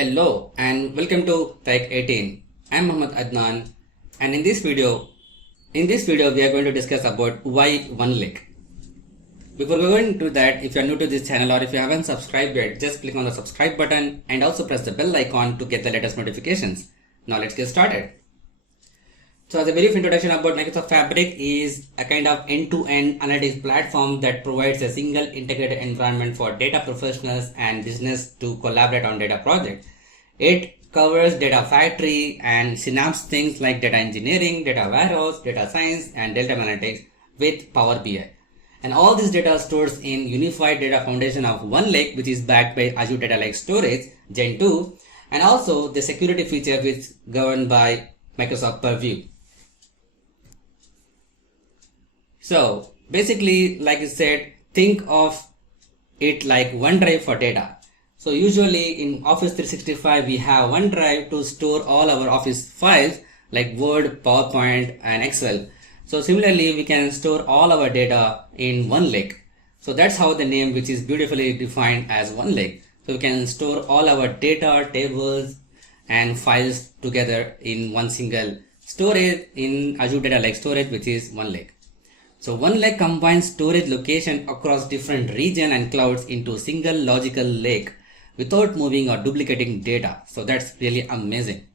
Hello and welcome to taik18. I'm Mohammed Adnan, and in this video we are going to discuss about why Onelake. Before we go into that, if you are new to this channel or if you haven't subscribed yet, just click on the subscribe button and also press the bell icon to get the latest notifications. Now let's get started. So as a brief introduction about Microsoft Fabric is a kind of end-to-end analytics platform that provides a single integrated environment for data professionals and business to collaborate on data projects. It covers data factory and synapse things like data engineering, data warehouse, data science, and data analytics with Power BI. And all this data stores in unified data foundation of Onelake, which is backed by Azure Data Lake Storage Gen 2, and also the security feature which is governed by Microsoft Purview. So basically, like I said, think of it like OneDrive for data. So usually in Office 365, we have OneDrive to store all our Office files like Word, PowerPoint, and Excel. So similarly, we can store all our data in Onelake. So that's how the name, which is beautifully defined as Onelake. So we can store all our data, tables, and files together in one single storage in Azure Data Lake Storage, which is Onelake. So Onelake combines storage location across different regions and clouds into a single logical lake without moving or duplicating data. So that's really amazing.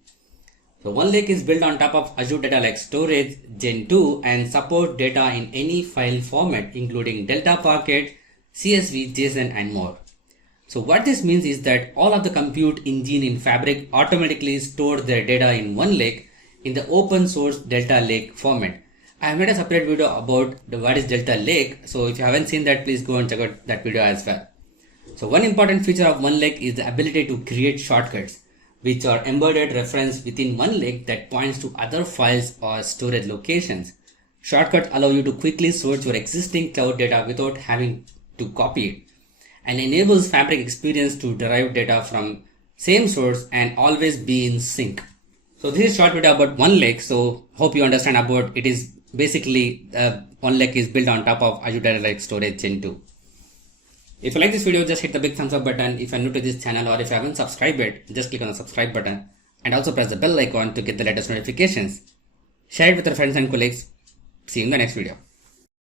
So Onelake is built on top of Azure Data Lake Storage Gen 2 and support data in any file format, including Delta Packet, CSV, JSON, and more. So what this means is that all of the compute engine in Fabric automatically store their data in Onelake in the open source Delta Lake format. I have made a separate video about what is Delta Lake. So if you haven't seen that, please go and check out that video as well. So one important feature of Onelake is the ability to create shortcuts, which are embedded reference within Onelake that points to other files or storage locations. Shortcuts allow you to quickly search your existing cloud data without having to copy it, and enables Fabric experience to derive data from same source and always be in sync. So this is short video about Onelake. So hope you understand about it. Is basically Onelake is built on top of Azure Data Lake Storage Gen 2. If you like this video, just hit the big thumbs up button. If you are new to this channel or if you haven't subscribed yet, just click on the subscribe button and also press the bell icon to get the latest notifications. Share it with your friends and colleagues. See you in the next video.